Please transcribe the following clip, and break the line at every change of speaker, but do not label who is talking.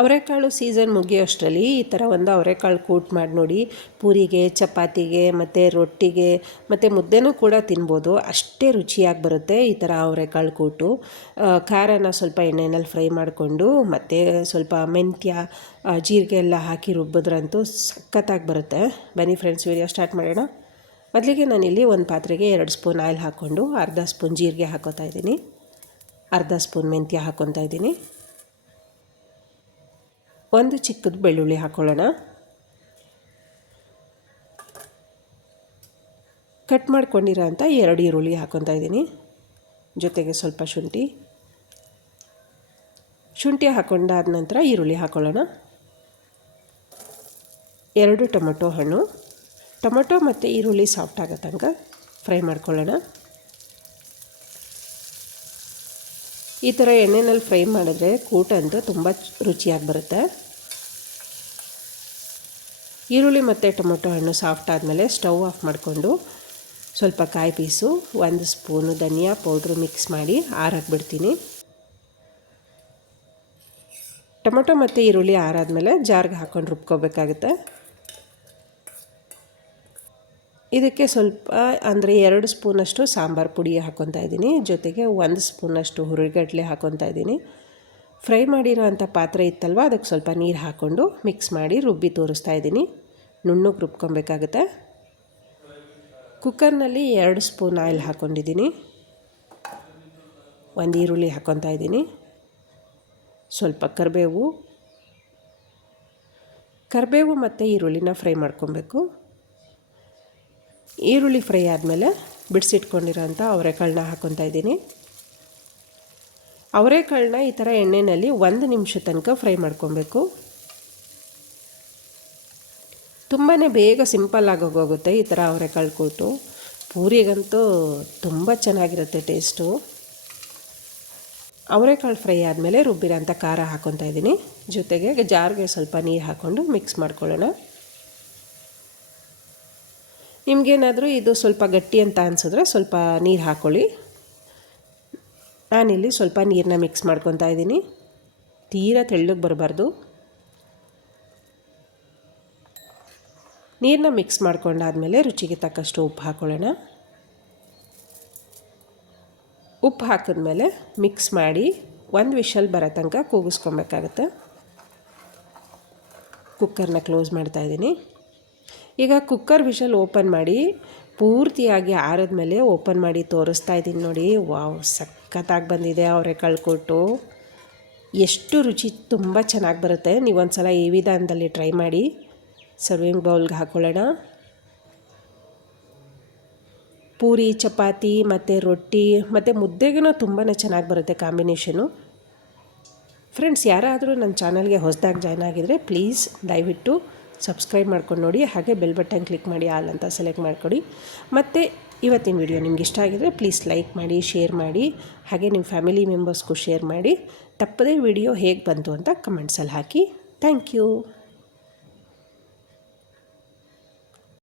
ಅವರೆಕಾಳು ಸೀಸನ್ ಮುಗಿಯೋಷ್ಟರಲ್ಲಿ ಈ ಥರ ಒಂದು ಅವರೆಕಾಳು ಕೂಟ್ ಮಾಡಿ ನೋಡಿ, ಪೂರಿಗೆ, ಚಪಾತಿಗೆ, ಮತ್ತು ರೊಟ್ಟಿಗೆ, ಮತ್ತು ಮುದ್ದೆನೂ ಕೂಡ ತಿನ್ಬೋದು. ಅಷ್ಟೇ ರುಚಿಯಾಗಿ ಬರುತ್ತೆ ಈ ಥರ ಅವರೆಕಾಳು ಕೂಟು. ಖಾರನ ಸ್ವಲ್ಪ ಎಣ್ಣೆಯಲ್ಲಿ ಫ್ರೈ ಮಾಡಿಕೊಂಡು, ಮತ್ತು ಸ್ವಲ್ಪ ಮೆಂತ್ಯ ಜೀರಿಗೆ ಎಲ್ಲ ಹಾಕಿ ರುಬ್ಬಿದ್ರಂತೂ ಸಖತ್ತಾಗಿ ಬರುತ್ತೆ. ಬನ್ನಿ ಫ್ರೆಂಡ್ಸ್ ವಿಡಿಯೋ ಸ್ಟಾರ್ಟ್ ಮಾಡೋಣ. ಮೊದಲಿಗೆ ನಾನಿಲ್ಲಿ ಒಂದು ಪಾತ್ರೆಗೆ ಎರಡು ಸ್ಪೂನ್ ಆಯಿಲ್ ಹಾಕ್ಕೊಂಡು, ಅರ್ಧ ಸ್ಪೂನ್ ಜೀರಿಗೆ ಹಾಕೋತಾ ಇದ್ದೀನಿ. ಅರ್ಧ ಸ್ಪೂನ್ ಮೆಂತ್ಯ ಹಾಕ್ಕೊತಾ ಇದ್ದೀನಿ. ಒಂದು ಚಿಕ್ಕದು ಬೆಳ್ಳುಳ್ಳಿ ಹಾಕ್ಕೊಳ್ಳೋಣ ಕಟ್ ಮಾಡ್ಕೊಂಡಿರೋ ಅಂಥ ಎರಡು ಈರುಳ್ಳಿ ಹಾಕ್ಕೊತಾ ಇದ್ದೀನಿ. ಜೊತೆಗೆ ಸ್ವಲ್ಪ ಶುಂಠಿ. ಶುಂಠಿ ಹಾಕ್ಕೊಂಡಾದ ನಂತರ ಈರುಳ್ಳಿ ಹಾಕ್ಕೊಳ್ಳೋಣ ಎರಡು ಟೊಮೊಟೊ ಹಣ್ಣು. ಟೊಮೊಟೊ ಮತ್ತು ಈರುಳ್ಳಿ ಸಾಫ್ಟ್ ಆಗೋ ತನಕ ಫ್ರೈ ಮಾಡ್ಕೊಳ್ಳೋಣ. ಈ ಥರ ಎಣ್ಣೆನಲ್ಲಿ ಫ್ರೈ ಮಾಡಿದ್ರೆ ಕೂಟ ಅಂತೂ ತುಂಬ ರುಚಿಯಾಗಿ ಬರುತ್ತೆ. ಈರುಳ್ಳಿ ಮತ್ತು ಟೊಮೊಟೊ ಹಣ್ಣು ಸಾಫ್ಟ್ ಆದಮೇಲೆ ಸ್ಟವ್ ಆಫ್ ಮಾಡಿಕೊಂಡು ಸ್ವಲ್ಪ ಕಾಯಿ ಪೀಸು, ಒಂದು ಸ್ಪೂನು ಧನಿಯಾ ಪೌಡ್ರು ಮಿಕ್ಸ್ ಮಾಡಿ ಆರಾಕ್ಬಿಡ್ತೀನಿ. ಟೊಮೊಟೊ ಮತ್ತು ಈರುಳ್ಳಿ ಆರಾದಮೇಲೆ ಜಾರ್ಗೆ ಹಾಕ್ಕೊಂಡು ರುಬ್ಕೋಬೇಕಾಗುತ್ತೆ. ಇದಕ್ಕೆ ಸ್ವಲ್ಪ, ಅಂದರೆ ಎರಡು ಸ್ಪೂನಷ್ಟು ಸಾಂಬಾರು ಪುಡಿ ಹಾಕ್ಕೊತಾ ಇದ್ದೀನಿ. ಜೊತೆಗೆ ಒಂದು ಸ್ಪೂನಷ್ಟು ಹುರಿಗಡಲೆ ಹಾಕ್ಕೊತಾ ಇದ್ದೀನಿ. ಫ್ರೈ ಮಾಡಿರೋ ಅಂಥ ಪಾತ್ರೆ ಇತ್ತಲ್ವ, ಅದಕ್ಕೆ ಸ್ವಲ್ಪ ನೀರು ಹಾಕ್ಕೊಂಡು ಮಿಕ್ಸ್ ಮಾಡಿ ರುಬ್ಬಿ ತೋರಿಸ್ತಾ ಇದ್ದೀನಿ. ನುಣ್ಣಗೆ ರುಬ್ಕೊಬೇಕಾಗುತ್ತೆ. ಕುಕ್ಕರ್ನಲ್ಲಿ ಎರಡು ಸ್ಪೂನ್ ಆಯಿಲ್ ಹಾಕ್ಕೊಂಡಿದ್ದೀನಿ ಒಂದು ಈರುಳ್ಳಿ ಹಾಕ್ಕೊತಾ ಇದ್ದೀನಿ. ಸ್ವಲ್ಪ ಕರಿಬೇವು. ಕರಿಬೇವು ಮತ್ತು ಈರುಳ್ಳಿನ ಫ್ರೈ ಮಾಡ್ಕೊಬೇಕು. ಈರುಳ್ಳಿ ಫ್ರೈ ಆದಮೇಲೆ ಬಿಡಿಸಿಟ್ಕೊಂಡಿರೋಂಥ ಅವರೆಕಾಳನ್ನ ಹಾಕ್ಕೊತಾ ಇದ್ದೀನಿ. ಅವರೆಕಾಳನ್ನ ಈ ಥರ ಎಣ್ಣೆಯಲ್ಲಿ ಒಂದು ನಿಮಿಷ ತನಕ ಫ್ರೈ ಮಾಡ್ಕೊಬೇಕು. ತುಂಬಾ ಬೇಗ ಸಿಂಪಲ್ ಆಗೋಗೋಗುತ್ತೆ ಈ ಥರ ಅವರೆಕಾಳು ಕೂಟು ಪೂರಿಗಂತೂ ತುಂಬ ಚೆನ್ನಾಗಿರುತ್ತೆ ಟೇಸ್ಟು. ಅವರೆಕಾಳು ಫ್ರೈ ಆದಮೇಲೆ ರುಬ್ಬಿರೋಂಥ ಖಾರ ಹಾಕ್ಕೊತಾ ಇದ್ದೀನಿ. ಜೊತೆಗೆ ಜಾರ್ಗೆ ಸ್ವಲ್ಪ ನೀರು ಹಾಕ್ಕೊಂಡು ಮಿಕ್ಸ್ ಮಾಡ್ಕೊಳ್ಳೋಣ. ನಿಮಗೇನಾದರೂ ಇದು ಸ್ವಲ್ಪ ಗಟ್ಟಿ ಅಂತ ಅನಿಸಿದ್ರೆ ಸ್ವಲ್ಪ ನೀರು ಹಾಕ್ಕೊಳ್ಳಿ ನಾನಿಲ್ಲಿ ಸ್ವಲ್ಪ ನೀರನ್ನ ಮಿಕ್ಸ್ ಮಾಡ್ಕೊತಾ ಇದ್ದೀನಿ. ತೀರಾ ತೆಳ್ಳಗೆ ಬರಬಾರ್ದು. ನೀರನ್ನ ಮಿಕ್ಸ್ ಮಾಡ್ಕೊಂಡಾದಮೇಲೆ ರುಚಿಗೆ ತಕ್ಕಷ್ಟು ಉಪ್ಪು ಹಾಕ್ಕೊಳ್ಳೋಣ ಉಪ್ಪು ಹಾಕಿದ್ಮೇಲೆ ಮಿಕ್ಸ್ ಮಾಡಿ ಒಂದು ವಿಷಲ್ ಬರೋ ತನಕ ಕೂಗಿಸ್ಕೊಬೇಕಾಗತ್ತೆ. ಕುಕ್ಕರ್ನ ಕ್ಲೋಸ್ ಮಾಡ್ತಾಯಿದ್ದೀನಿ ಈಗ ಕುಕ್ಕರ್ ವಿಷಲ್ ಓಪನ್ ಮಾಡಿ ಪೂರ್ತಿಯಾಗಿ ಆರಿದ್ಮೇಲೆ ಓಪನ್ ಮಾಡಿ ತೋರಿಸ್ತಾ ಇದ್ದೀನಿ ನೋಡಿ. ವಾವ್, ಸಖತ್ತಾಗಿ ಬಂದಿದೆ ಅವರೇ ಕಳ್ಕೊಟ್ಟು ಎಷ್ಟು ರುಚಿ, ತುಂಬ ಚೆನ್ನಾಗಿ ಬರುತ್ತೆ. ನೀವೊಂದು ಸಲ ಈ ವಿಧಾನದಲ್ಲಿ ಟ್ರೈ ಮಾಡಿ. ಸರ್ವಿಂಗ್ ಬೌಲ್ಗೆ ಹಾಕ್ಕೊಳ್ಳೋಣ ಪೂರಿ, ಚಪಾತಿ, ಮತ್ತು ರೊಟ್ಟಿ, ಮತ್ತು ಮುದ್ದೆಗೂ ತುಂಬಾ ಚೆನ್ನಾಗಿ ಬರುತ್ತೆ ಕಾಂಬಿನೇಷನು. ಫ್ರೆಂಡ್ಸ್ ಯಾರಾದರೂ ನನ್ನ ಚಾನಲ್ಗೆ ಹೊಸದಾಗಿ ಜಾಯ್ನ್ ಆಗಿದರೆ ಪ್ಲೀಸ್ ದಯವಿಟ್ಟು ಸಬ್ಸ್ಕ್ರೈಬ್ ಮಾಡ್ಕೊಂಡು ನೋಡಿ, ಹಾಗೆ ಬೆಲ್ ಬಟನ್ ಕ್ಲಿಕ್ ಮಾಡಿ, ಆಲ್ ಅಂತ ಸೆಲೆಕ್ಟ್ ಮಾಡಿಕೊಡಿ. ಮತ್ತು ಇವತ್ತಿನ ವಿಡಿಯೋ ನಿಮ್ಗೆ ಇಷ್ಟ ಆಗಿದರೆ ಪ್ಲೀಸ್ ಲೈಕ್ ಮಾಡಿ, ಶೇರ್ ಮಾಡಿ, ಹಾಗೆ ನಿಮ್ಮ ಫ್ಯಾಮಿಲಿ ಮೆಂಬರ್ಸ್ಗೂ ಶೇರ್ ಮಾಡಿ. ತಪ್ಪದೇ ವಿಡಿಯೋ ಹೇಗೆ ಬಂತು ಅಂತ ಕಮೆಂಟ್ಸಲ್ಲಿ ಹಾಕಿ. Thank you.